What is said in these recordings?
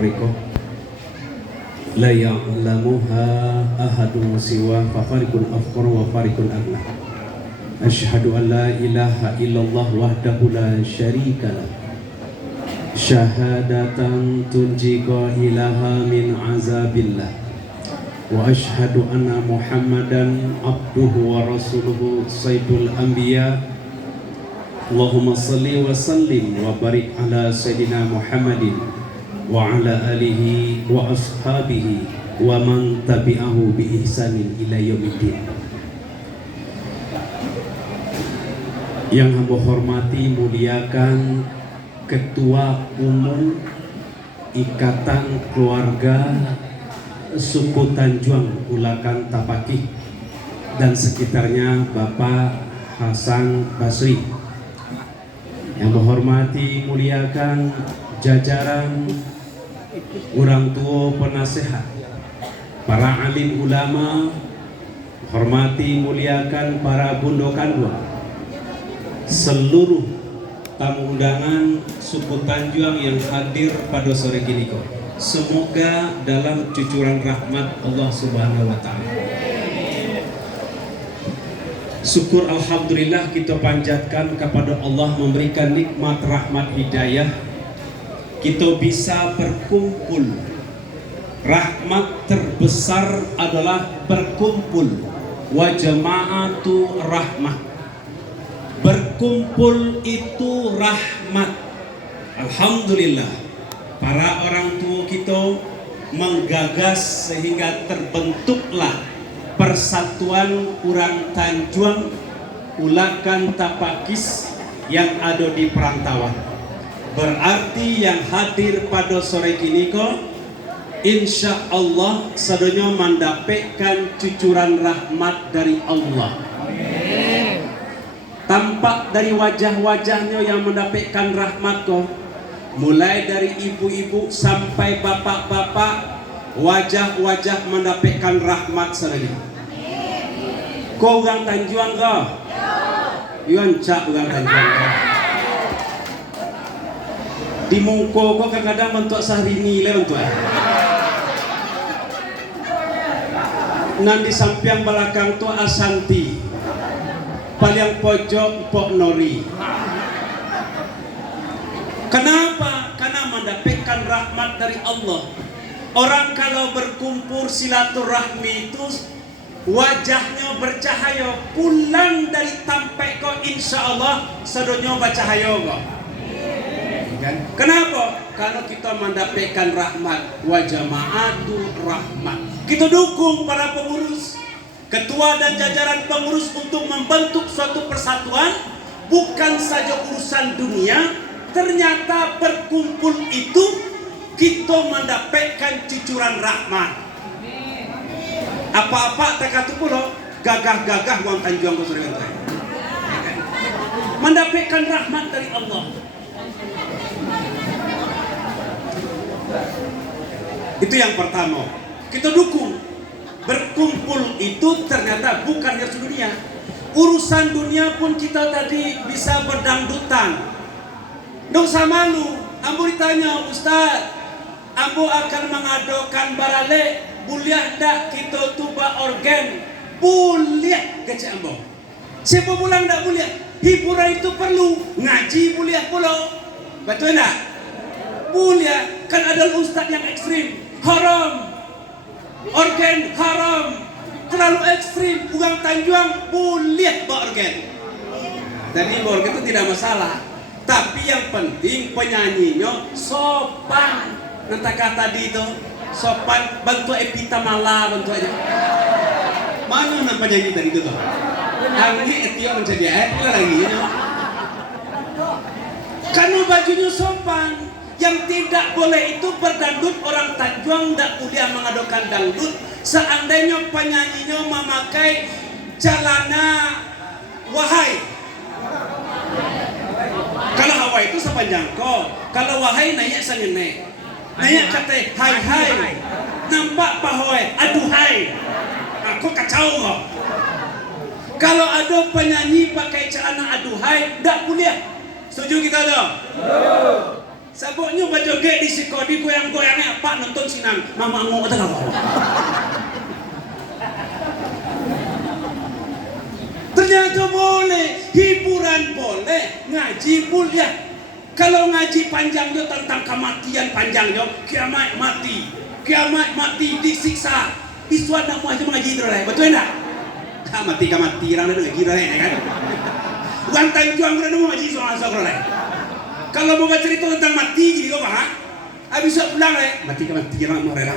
mutafarriqah la ya'lamuha ahadun siwa fafarikun afqar wa farikun aghna. Asyhadu an la ilaha illallah wahdahu la syarikalah syahadatan tunjiqa ilaha min azabillah wa asyhadu anna muhammadan abduhu wa rasuluhu sayyidul anbiya. Allahumma salli wa sallim wa barik ala sayyidina Muhammadin wa ala alihi wa ashabihi wa man tabi'ahu bi ihsanin ila yaumiddin. Yang hamba hormati, muliakan Ketua Umum Ikatan Keluarga Suku Tanjuang Ulakan Tapakih dan sekitarnya, Bapak Hasan Basri. Yang menghormati, muliakan jajaran orang tua penasehat, para alim ulama, hormati, muliakan para bundo kandung, seluruh tamu undangan suku Tanjuang yang hadir pada sore kini. Semoga dalam cucuran rahmat Allah Subhanahu wa Ta'ala. Syukur alhamdulillah kita panjatkan kepada Allah memberikan nikmat rahmat hidayah. Kita bisa berkumpul. Rahmat terbesar adalah berkumpul. Wa jama'atu rahmah. Berkumpul itu rahmat. Alhamdulillah, para orang tua kita menggagas sehingga terbentuklah Persatuan Urang Tanjuang Ulakan Tapakis yang ada di perantauan. Berarti yang hadir pada sore kini insya Allah sadonya mendapatkan cucuran rahmat dari Allah. Tampak dari wajah-wajahnya yang mendapatkan rahmat mulai dari ibu-ibu sampai bapak-bapak, wajah-wajah mendapatkan rahmat saudara. Kau orang Tanjuang kau? Yuan cak orang Tanjuang kau. Di muka kau kadang-kadang bentuk sahrini le bentuk. Nan di samping belakang tu Asanti. Paling pojok Pok Nori. Kenapa? Karena mendapatkan rahmat dari Allah. Orang kalau berkumpul silaturahmi itu wajahnya bercahaya, pulang dari tampai kau insya Allah sadonya bercahaya kau. Kenapa? Kalau kita mendapatkan rahmat, wajah ma'atu rahmat. Kita dukung para pengurus, ketua dan jajaran pengurus untuk membentuk suatu persatuan, bukan saja urusan dunia. Ternyata berkumpul itu kita mendapatkan cucuran rahmat. Apa-apa tak kata pula gagah-gagah wang Tanjuang ke sore bentai. Mendapatkan rahmat dari Allah. Itu yang pertama. Kita dukung. Berkumpul itu ternyata bukan hanya dunia. Urusan dunia pun kita tadi bisa berdangdutan. Nggak usah malu. Ambo ditanya, Ustaz, ambo akan mengadakan barale, boleh tak kita tuba organ? Boleh, kata ambo. Siapa bilang tak boleh? Hiburan itu perlu. Ngaji boleh pula. Betul tak? Boleh. Kan ada ustaz yang ekstrim. Haram. Organ haram. Terlalu ekstrim. Orang Tanjuang boleh berorgan. Jadi berorgan itu tidak masalah. Tapi yang penting penyanyinya sopan. Nanti kata tadi itu sopan, bantu epita malah bantu aja. Mana nama penyanyi tadi itu tuh? Ini Etio menjadi lagi. Karena bajunya sopan. Yang tidak boleh itu berdangdut. Orang Tanjuang tidak boleh mengadakan dangdut seandainya penyanyinya memakai celana wahai. Kalau Hawaii itu sepanjang kok. Kalau wahai naik sangenek. Naik kata hai hai. Nampak pahoi aduhai. Aku kacau kok. Kalau ada penyanyi pakai celana aduhai, tak boleh. Setuju kita dong? Sabuknya berjoget di sikodi goyang-goyangnya Pak nonton sinan, mama mau kata kau. Ternyata boleh, hiburan boleh, ngaji boleh. Kalau ngaji panjangnya tentang kematian panjangnya, kiamat mati disiksa. Isu anak mau aja mengaji itu lah, betul enggak? Mati orang itu ngaji lah, kan? Bukan tanjuang orang itu mau ngaji soal lah. Kalau mau baca cerita tentang mati gini kau ha? Habis pulang lah, mati orang mau rela.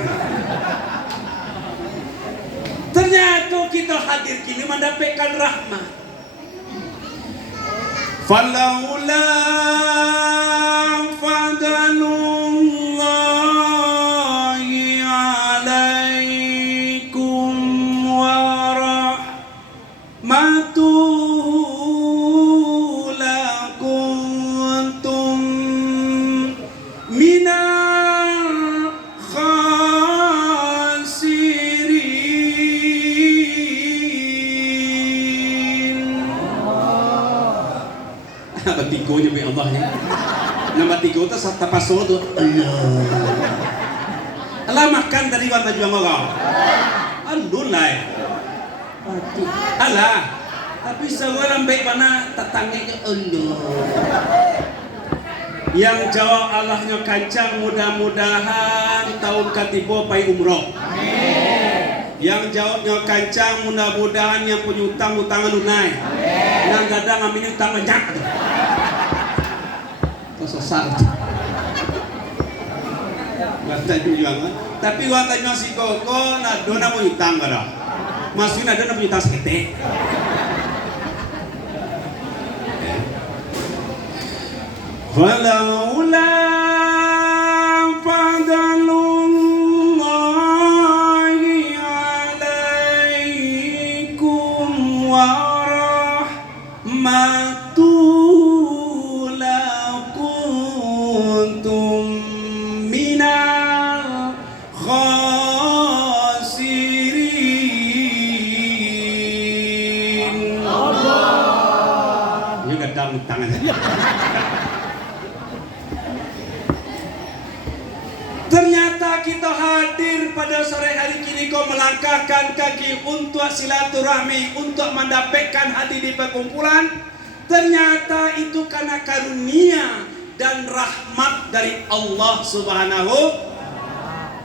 Ternyata kita hadir kini mendapatkan rahmat. Falaula fadlullahi alaikum wa rahmatuhu lakuntum minal batigonya be Allah ya. Nah batigo itu satu paso tu. Allah makan tadi warna juang orang. Alun lah. Allah. Tapi seorang baik mana tetangga Allah. Yang jawab Allahnya kancang mudah-mudahan tahun ketiga pai umroh. Yang jawabnya kancang mudah-mudahan yang punya utang-utangan lunai. Yang kadang ngambil utang banyak. Sesat. Wata juga, tapi watanya si koko na dona mau utang kada. Maksudnya dona punya utang sekete. Walaula fadlullahi alaikum wa rahmatuhu lakuntum minal khasirin. Allah. Ini kadang tangan. Ternyata kita hadir pada sore hari kini kau melangkahkan kaki untuk silaturahmi, untuk mendapatkan hati di perkumpulan. Ternyata itu karena karunia dan rahmat dari Allah Subhanahu.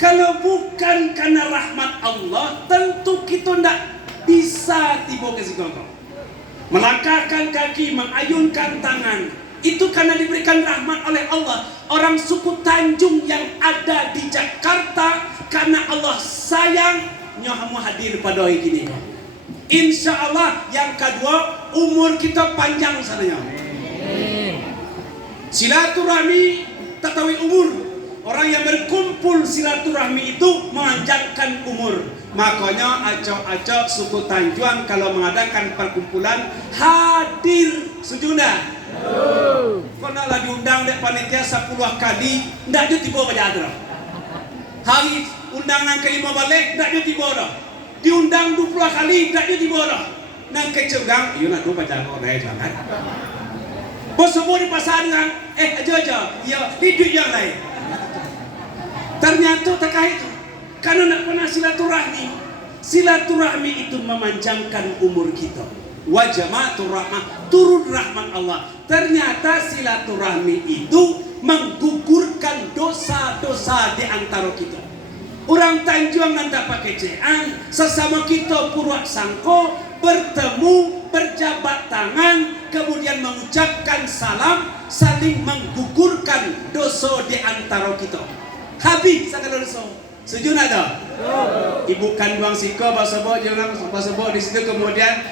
Kalau bukan karena rahmat Allah, tentu kita tidak bisa tiba ke situ. Melangkahkan kaki, mengayunkan tangan, itu karena diberikan rahmat oleh Allah. Orang suku Tanjung yang ada di Jakarta, karena Allah sayang, nyahamu hadir pada hari ini. Insya Allah yang kedua, umur kita panjang sananya. Silaturahmi tatawi umur. Orang yang berkumpul silaturahmi itu memanjangkan umur. Makanya acok-acok suku Tanjuang kalau mengadakan perkumpulan hadir sejuna. Kau nak diundang dek panitia 10 kali, ndak dia tiba baca dah. Hari undangan kelima balik, ndak dia tiba dah. Diundang 20 kali, ndak dia tiba dah. Nang kecegang, iya nak baca kau dah jangan. Bos semua di pasar kan, aja, ya hidup yang lain. Ternyata terkait karena nak pernah silaturahmi. Silaturahmi itu memanjangkan umur kita. Wajamatur rahmah, turun rahmat Allah. Ternyata silaturahmi itu menggugurkan dosa-dosa di antara kita. Orang Tanjuang nanti pakai cean, sesama kita Purwak Sangko bertemu, berjabat tangan, kemudian mengucapkan salam, saling menggugurkan dosa di antara kita. Habis segala dosa. Setuju tak ada? Ibu kandung Siko Basebo jangan Basebo di situ kemudian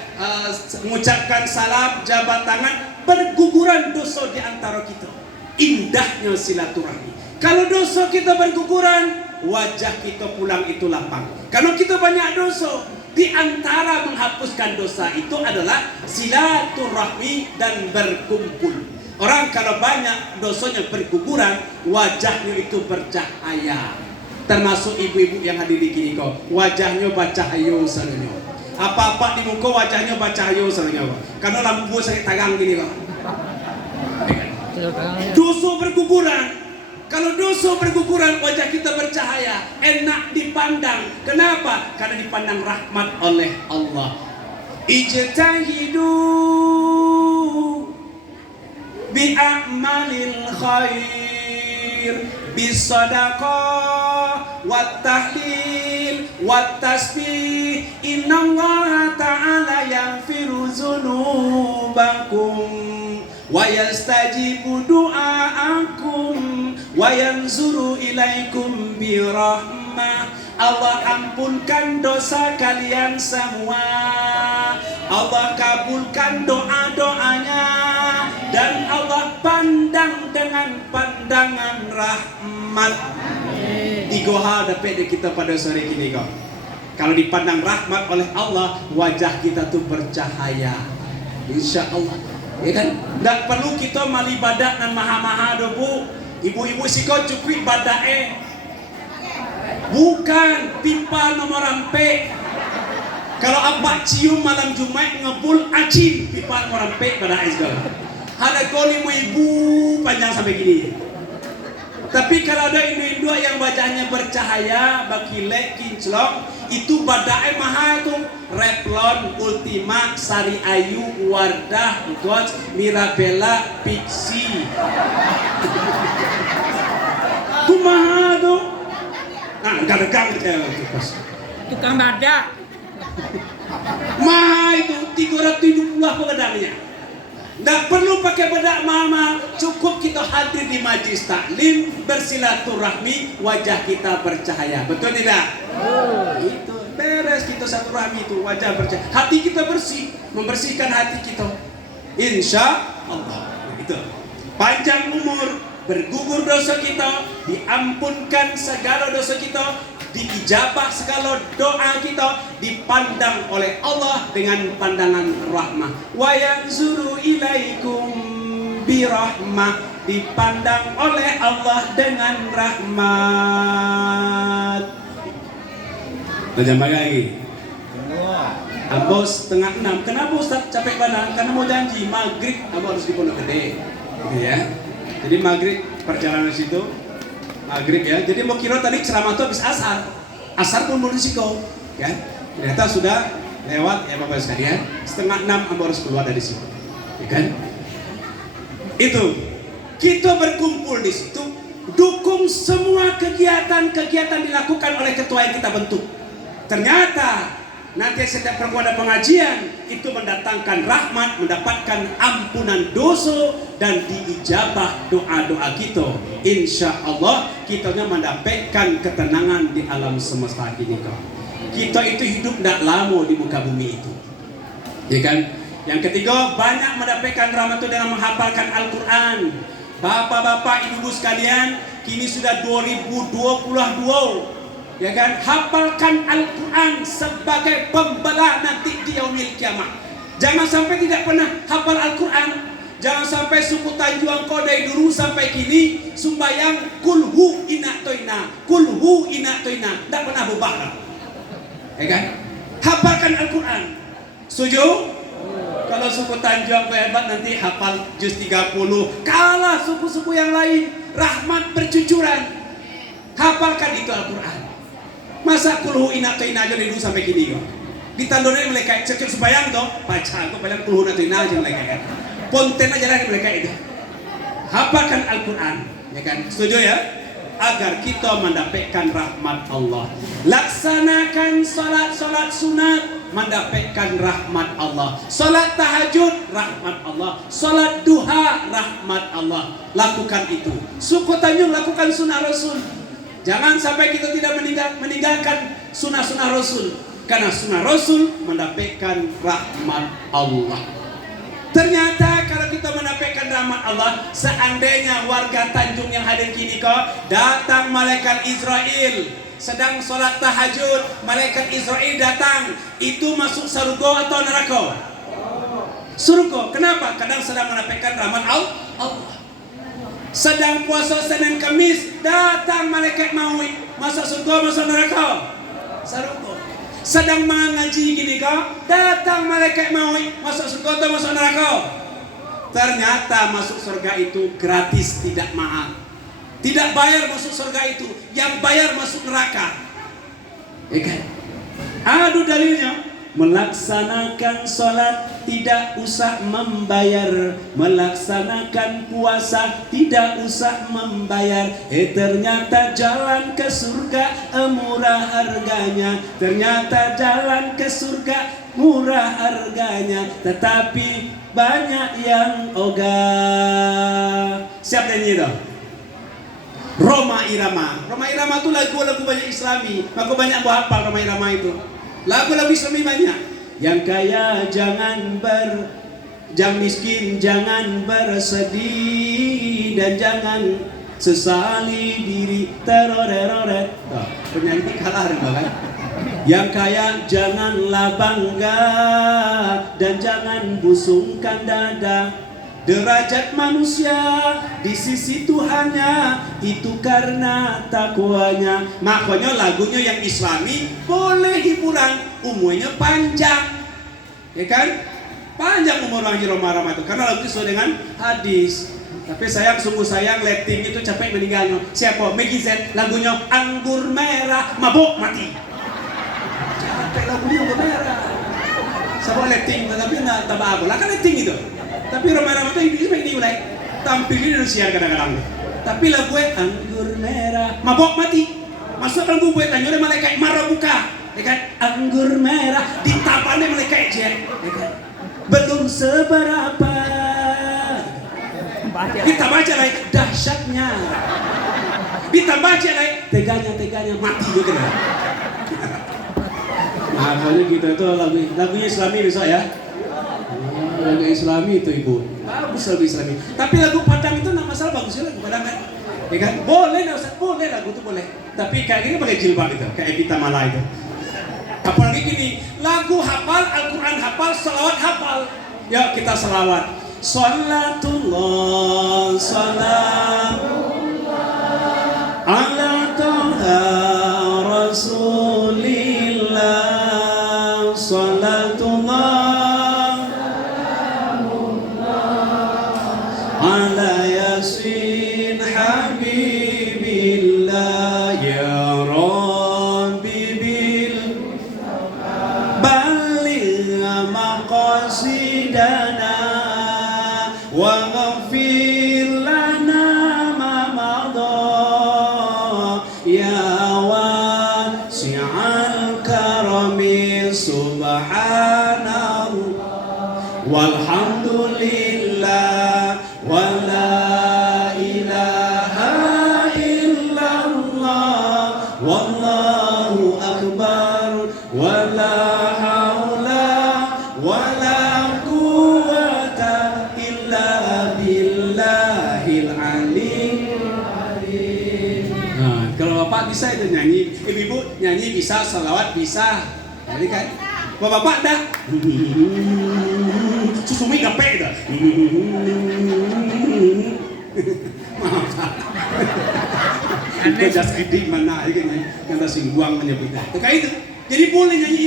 mengucapkan salam, jabat tangan, berguguran dosa di antara kita. Indahnya silaturahmi. Kalau dosa kita berguguran, wajah kita pulang itu lapang. Kalau kita banyak dosa, di antara menghapuskan dosa itu adalah silaturahmi dan berkumpul. Orang kalau banyak dosanya berguguran, wajahnya itu bercahaya. Termasuk ibu-ibu yang hadir di sini kok, wajahnya bercahaya selalu. Apa-apa di muka wajahnya bercahaya selalu. Karena lampu saya tagang gini kok. Dosa berguguran. Kalau dosa berguguran, wajah kita bercahaya. Karena dipandang rahmat oleh Allah. Ijtahidu bi'amalil khair bisadaqah wat tahlil wat tasbih innallaha ta'ala yaghfiru dzunubakum wa yastajibu du'aakum wa yanzuru ilaikum birahmah. Allah ampunkan dosa kalian semua, Allah kabulkan doa-doanya, dan Allah pandang dengan pandangan rahmat. Tiga hal dapat kita pada sore ini kok. Kalau dipandang rahmat oleh Allah, wajah kita tuh bercahaya, insya Allah. Ya kan? Nggak perlu kita malibadat dan maha-maha do bu. Ibu-ibu sih kau cukup badae. Bukan pipa nomor rampe. Kalau abah cium malam Jumat ngebul acin pipa nomor rampe pada segala. Ada koli mau ibu panjang sampai gini. Tapi kalau ada Indo-Indo yang wajahnya bercahaya, bakilek, kinclok, itu badai mahal tuh. Revlon, Ultima, Sari Ayu, Wardah, Gods, Mirabella, Pixi. Itu mahal tuh. Nah, gak tukang badak. Mahal itu 370 pengadangnya. Nggak perlu pakai bedak mama, cukup kita hadir di majlis taklim, bersilaturahmi, wajah kita bercahaya. Betul tidak? Itu beres, kita satu rahmi itu wajah bercahaya, hati kita bersih, membersihkan hati kita. Insya Allah. Itu panjang umur, bergugur dosa kita, diampunkan segala dosa kita, diijabah segala doa kita, dipandang oleh Allah dengan pandangan rahmah. Wa yanzuru ilaikum birahmah, dipandang oleh Allah dengan rahmat. Jam lagi. Ambos setengah 6. Kenapa Ustaz capek badan? Karena mau janji maghrib ambos harus di Pondok Gede. Gitu ya. Jadi maghrib perjalanan situ. Maghrib ya. Jadi mau kira tadi ceramah itu habis asar. Asar pun berisiko, ya. Ternyata sudah lewat ya Bapak sekalian. Setengah 6 ambos harus keluar dari situ. Ya kan? Itu kita berkumpul di situ, dukung semua kegiatan-kegiatan dilakukan oleh ketua yang kita bentuk. Ternyata nanti setiap pertemuan pengajian itu mendatangkan rahmat, mendapatkan ampunan dosa, dan diijabah doa-doa kita. Insya Allah kita mendapatkan ketenangan di alam semesta ini. Kita itu hidup tidak lama di muka bumi itu, ya kan? Yang ketiga, banyak mendapatkan rahmat itu dengan menghafalkan Al-Quran. Bapak-bapak, ibu-ibu sekalian, kini sudah 2022. Ya kan, hafalkan Al-Quran sebagai pembelah nanti di yaumil kiamah. Jangan sampai tidak pernah hafal Al-Quran. Jangan sampai suku Tanjuang Kodai dulu sampai kini sembahyang kulhu ina toina, kulhu ina toina, tidak pernah berubah. Ya kan, hafalkan Al-Quran. Setuju? Kalau suku Tanjuang hebat nanti hafal juz 30, kalah suku-suku yang lain. Rahmat bercucuran. Hafalkan itu Al-Quran. Masa kulhu ina toina aja dulu sampai kini kok. Ditandornya mereka cek sembahyang toh, baca kok paling kulhu ina toina aja mereka kan. Ponten aja lah mereka itu. Hafalkan Al-Quran, ya kan? Setuju ya? Agar kita mendapatkan rahmat Allah. Laksanakan salat-salat sunat, mendapatkan rahmat Allah. Salat tahajud, rahmat Allah. Salat duha, rahmat Allah. Lakukan itu. Suku Tanjung lakukan sunnah Rasul. Jangan sampai kita tidak meninggalkan sunnah-sunnah Rasul. Karena sunnah Rasul mendapatkan rahmat Allah. Ternyata kalau kita mendapatkan rahmat Allah, seandainya warga Tanjung yang hadir kini kok, datang malaikat Israel sedang sholat tahajud, malaikat Israel datang, itu masuk surga atau neraka? Surga. Kenapa? Kadang sedang mendapatkan rahmat Allah. Sedang puasa Senin Kamis, datang malaikat maut, masuk surga, masuk neraka? Surga. Sedang mengaji gini kau, datang malaikat maut, masuk surga atau masuk neraka? Ternyata masuk surga itu gratis, tidak mahal. Tidak bayar masuk surga itu, yang bayar masuk neraka. Ya kan? Aduh dalilnya. Melaksanakan sholat tidak usah membayar, melaksanakan puasa tidak usah membayar. Ternyata jalan ke surga murah harganya. Ternyata jalan ke surga murah harganya. Tetapi banyak yang ogah. Siapa nyanyi itu? Roma Irama. Roma Irama itu lagu-lagu banyak Islami. Aku banyak buat hafal Roma Irama itu. Lagu-lagu Islami banyak. Yang kaya jangan yang miskin jangan bersedih dan jangan sesali diri teroreret. Penyanyi kalah kan? Yang kaya janganlah bangga dan jangan busungkan dada. Derajat manusia di sisi Tuhannya itu karena takwanya. Makanya lagunya yang Islami boleh hiburan, umurnya panjang, ya kan? Panjang umur Haji Roma Irama itu karena lagu sesuai dengan hadis. Tapi sayang, sungguh sayang, letting itu capek meninggalnya. Siapa? Maggie Z, lagunya Anggur Merah Mabuk Mati. Capek lagunya Anggur Merah. Siapa letting? Tapi tak apa lah kan letting itu. Tapi Roma Irama itu hidupnya ini mulai tampil di Indonesia kadang-kadang. Tapi lagu Anggur Merah Mabok Mati masuk dalam buku tanya oleh malaikat marah buka, ya kan? Anggur merah ditapannya malaikat jet, ya kan? Belum seberapa. Kita baca lagi dahsyatnya. Kita baca lagi teganya mati juga. Nah, kalau gitu itu lagunya Islami bisa ya. Lagu Islami itu ibu, bagus lagu Islami. Tapi lagu Padang itu nggak masalah, bagusnya lagu Padang kan, ya kan? Boleh nggak usah, boleh lagu itu boleh. Tapi kayak gini pakai jilbab itu, kayak Evita Mala itu. Apalagi gini, lagu hafal, Al-Quran hafal, salawat hafal. Yuk kita salawat. Salatullah, salamullah ala Taha Rasulillah. Salatullah ala Yasin Habibillah. Ya Rabbi bil baligh maqasidana wa ghafir lana ma madha ya wasi'al karami subhanallah walhamdulillah wa la ilaha illallah wallahu akbar wa la haula wa la quwwata illa billahil aliyyil azim. Nah, kalau Bapak bisa itu nyanyi, Ibu-ibu nyanyi bisa, salawat bisa. Jadi kan Bapak dah susumi gape dah. Maaf. Itu just kidding mana ini yang singguang menyebutnya. Kayak itu. Jadi boleh nyanyi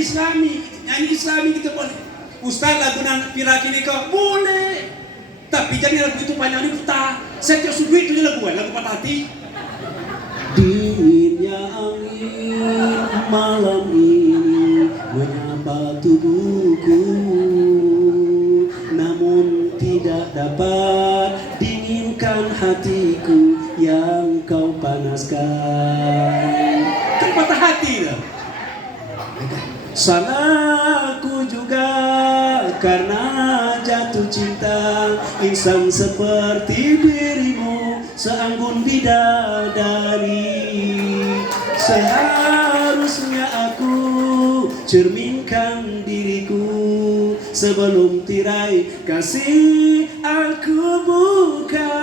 Islami gitu boleh. Ustaz lagu nan piraki ini kau boleh. Tapi jangan lagu itu panjang ini putar. Setiap subuh itu lagu patah hati. Dinginnya angin malam ini menyapa tubuhku, namun tidak dapat dinginkan hatiku yang kau panaskan. Kan patah hati dah. Salahku juga karena jatuh cinta insan seperti dirimu, seanggun bidadari. Seharusnya aku cerminkan diriku sebelum tirai kasih aku buka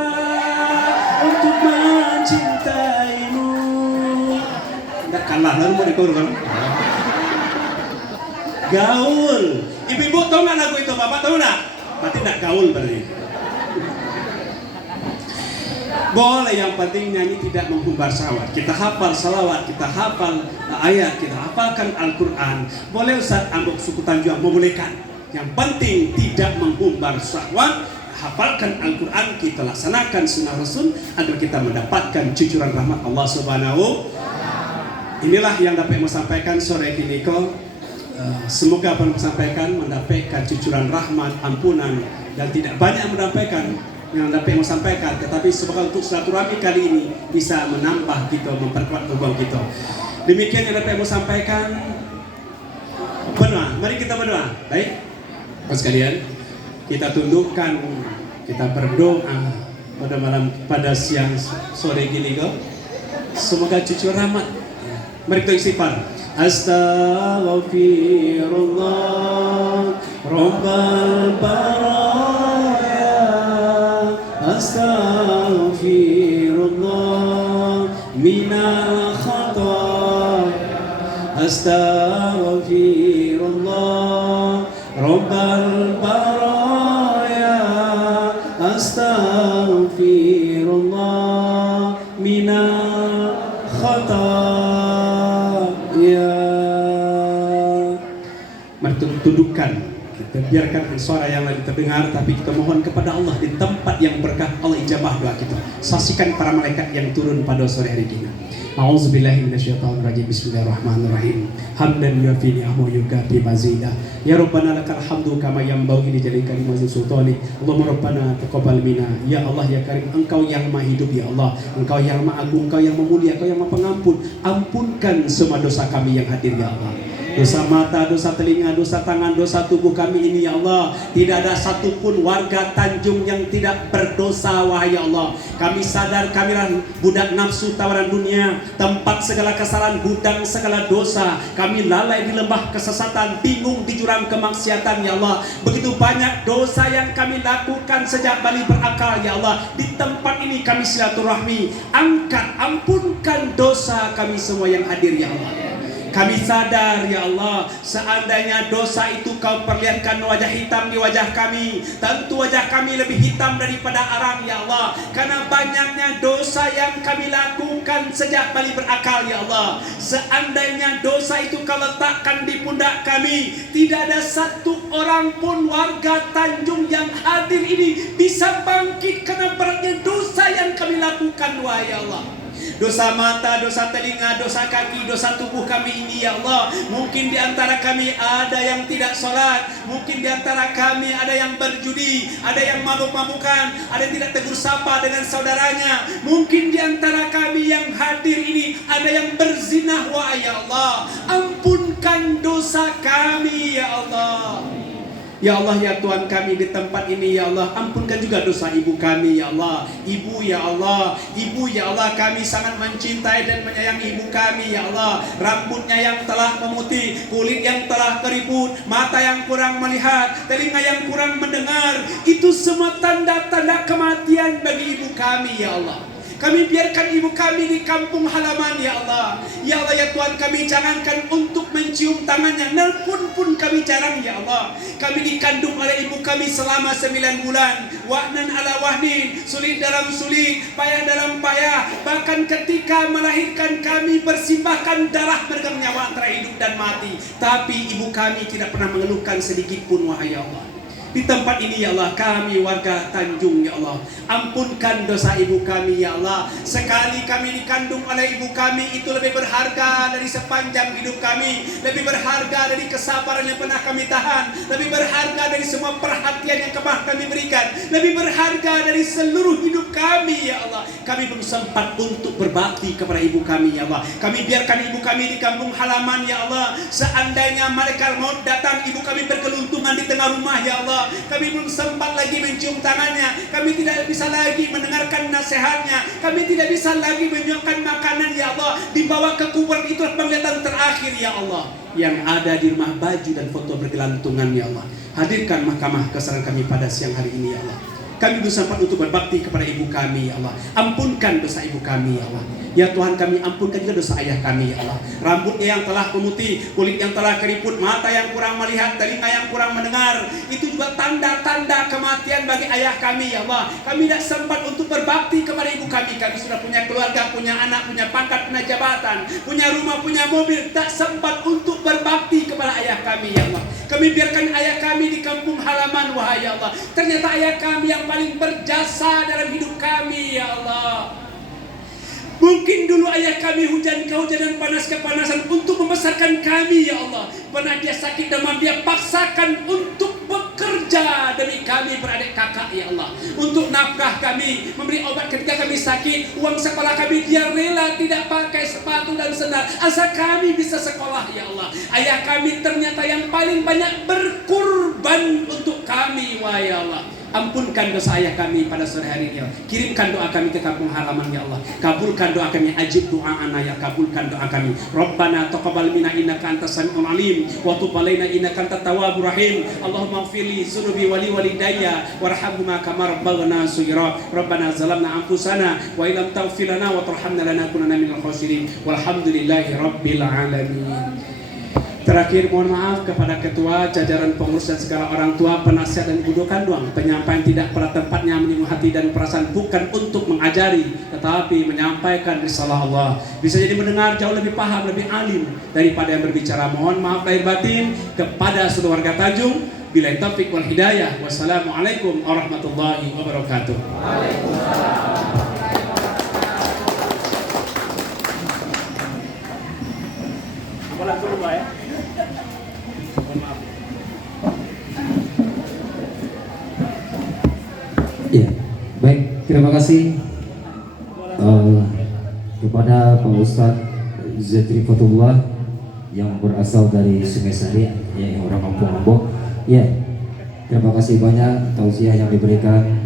untuk mencintaimu. Nggak kalah lalu mau dikorban. Gaul. Ibu-ibu tahu nggak lagu itu? Bapak tahu nggak? Berarti nggak gaul berarti. Boleh, yang penting nyanyi tidak menghumbar salawat. Kita hafal salawat, kita hafal ayat, kita hafalkan Al-Quran. Boleh Ustaz Ambok suku Tanjung membolehkan. Yang penting tidak menghumbar salawat. Hafalkan Al-Quran, kita laksanakan sunnah Rasul agar kita mendapatkan cucuran rahmat Allah Subhanahu. Inilah yang dapat saya sampaikan sore ini kok. semoga apa yang sampaikan mendapatkan cucuran rahmat, ampunan, dan tidak banyak yang dapat sampaikan, tetapi semoga untuk silaturahmi kali ini bisa menambah kita, memperkuat hubungan kita. Demikian yang dapat sampaikan. Berdoa, mari kita berdoa. Baik, Bapak sekalian, kita tundukkan, kita berdoa pada siang sore gini kok. Semoga cucu rahmat. Mari kita istighfar. Astaghfirullah Rabbal baraya. Astaghfirullah minal khataya. Astaghfirullah Rabbal baraya. Astaghfirullah minal khataya. Mari tundukkan, kita biarkan suara yang lagi terdengar, tapi kita mohon kepada Allah di tempat yang berkah, Allah ijabah doa kita. Saksikan para malaikat yang turun pada sore hari ini. A'udzubillahi minasyaitonirrajim. Bismillahirrahmanirrahim. Hamdan yuafi ni'amahu yukafi mazidah. Ya Rabbana lakal hamdu kama yanbaghi li jalali kalimati sultani. Allahumma Rabbana taqabbal minna. Ya Allah ya Karim, Engkau yang Maha Hidup ya Allah. Engkau yang Maha Agung, Engkau yang memulia, Engkau yang Maha Pengampun. Ampunkan semua dosa kami yang hadir ya Allah. Dosa mata, dosa telinga, dosa tangan, dosa tubuh kami ini ya Allah. Tidak ada satupun warga Tanjung yang tidak berdosa wahai ya Allah. Kami sadar kami budak nafsu tawaran dunia, tempat segala kesalahan, gudang segala dosa. Kami lalai di lembah kesesatan, bingung di jurang kemaksiatan ya Allah. Begitu banyak dosa yang kami lakukan sejak Bali berakal ya Allah. Di tempat ini kami silaturahmi, angkat, ampunkan dosa kami semua yang hadir ya Allah. Kami sadar ya Allah, seandainya dosa itu Kau perlihatkan wajah hitam di wajah kami, tentu wajah kami lebih hitam daripada arang ya Allah. Karena banyaknya dosa yang kami lakukan sejak Bali berakal ya Allah. Seandainya dosa itu Kau letakkan di pundak kami, tidak ada satu orang pun warga Tanjung yang hadir ini bisa bangkit karena beratnya dosa yang kami lakukan wahai ya Allah. Dosa mata, dosa telinga, dosa kaki, dosa tubuh kami ini ya Allah. Mungkin di antara kami ada yang tidak sholat, mungkin di antara kami ada yang berjudi, ada yang mabuk-mabukan, ada yang tidak tegur sapa dengan saudaranya. Mungkin di antara kami yang hadir ini ada yang berzinah wahai ya Allah. Ampunkan dosa kami ya Allah. Ya Allah ya Tuhan kami di tempat ini ya Allah, ampunkan juga dosa ibu kami ya Allah. Ibu ya Allah, ibu ya Allah, kami sangat mencintai dan menyayangi ibu kami ya Allah. Rambutnya yang telah memutih, kulit yang telah keriput, mata yang kurang melihat, telinga yang kurang mendengar, itu semua tanda-tanda kematian bagi ibu kami ya Allah. Kami biarkan ibu kami di kampung halaman ya Allah. Ya Allah ya Tuhan, kami jangankan untuk mencium tangannya, nelpon pun kami jarang ya Allah. Kami dikandung oleh ibu kami selama 9 bulan. Wahnan ala wahnin, sulit dalam sulit, payah dalam payah. Bahkan ketika melahirkan kami persembahkan darah bergang nyawa antara hidup dan mati. Tapi ibu kami tidak pernah mengeluhkan sedikit pun wahai ya Allah. Di tempat ini ya Allah, kami warga Tanjung ya Allah, ampunkan dosa ibu kami ya Allah. Sekali kami dikandung oleh ibu kami, itu lebih berharga dari sepanjang hidup kami, lebih berharga dari kesabaran yang pernah kami tahan, lebih berharga dari semua perhatian yang pernah kami berikan, lebih berharga dari seluruh hidup kami ya Allah. Kami belum sempat untuk berbakti kepada ibu kami ya Allah. Kami biarkan ibu kami di kampung halaman ya Allah. Seandainya malaikat maut datang, ibu kami berkeluntungan di tengah rumah ya Allah. Kami belum sempat lagi mencium tangannya, kami tidak bisa lagi mendengarkan nasihatnya, kami tidak bisa lagi menyuapkan makanan ya Allah. Dibawa ke kuburan, itulah penglihatan terakhir ya Allah. Yang ada di rumah baju dan foto bergelantungan ya Allah. Hadirkan mahkamah kesalahan kami pada siang hari ini ya Allah. Kami belum sempat untuk berbakti kepada ibu kami ya Allah. Ampunkan dosa ibu kami ya Allah. Ya Tuhan, kami ampunkan juga dosa ayah kami ya Allah. Rambutnya yang telah memutih, kulit yang telah keriput, mata yang kurang melihat, telinga yang kurang mendengar, itu juga tanda-tanda kematian bagi ayah kami ya Allah. Kami tidak sempat untuk berbakti kepada ibu kami. Kami sudah punya keluarga, punya anak, punya pangkat, punya jabatan, punya rumah, punya mobil, tak sempat untuk berbakti kepada ayah kami ya Allah. Kami biarkan ayah kami di kampung halaman wahai ya Allah. Ternyata ayah kami yang paling berjasa dalam hidup kami ya Allah. Mungkin dulu ayah kami hujan kehujanan, panas kepanasan untuk memesan paksakan kami ya Allah. Pernah dia sakit demam, dia paksakan untuk bekerja demi kami beradik kakak ya Allah. Untuk nafkah kami, memberi obat ketika kami sakit, uang sekolah kami dia rela tidak pakai sepatu dan sendal asal kami bisa sekolah ya Allah. Ayah kami ternyata yang paling banyak berkurban untuk kami wahai Allah. Ampunkan dosa ayah kami pada sore hari ini ya Allah. Kirimkan doa kami ke kampung halaman ya Allah. Kabulkan doa kami, ajib doa ana ya, kabulkan doa kami. Rabbana taqabbal minna innaka antas samiul alim wa tub alaina innaka antat tawwabur rahim. Allahumma ighfirli dzunubi wa li walidayya warhamhuma kama rabbauna shaghira. Rabbana zalamna anfusana wa illam taghfir lana wa tarhamna lanakunanna minal khasirin. Walhamdulillahi rabbil alamin. Terakhir mohon maaf kepada ketua, jajaran pengurus dan segala orang tua, penasihat dan ibu kandung. Penyampaian tidak pada tempatnya menyinggung hati dan perasaan, bukan untuk mengajari, tetapi menyampaikan risalah Allah. Bisa jadi mendengar jauh lebih paham, lebih alim daripada yang berbicara. Mohon maaf lahir batin kepada seluruh warga Tanjung. Billahi taufiq wal hidayah. Wassalamualaikum warahmatullahi wabarakatuh. Ya, baik, terima kasih kepada Pak Ustadz Zetri Fatullah yang berasal dari Sungai Sari, yang orang Kampung Lombok. Ya, terima kasih banyak tausiah yang diberikan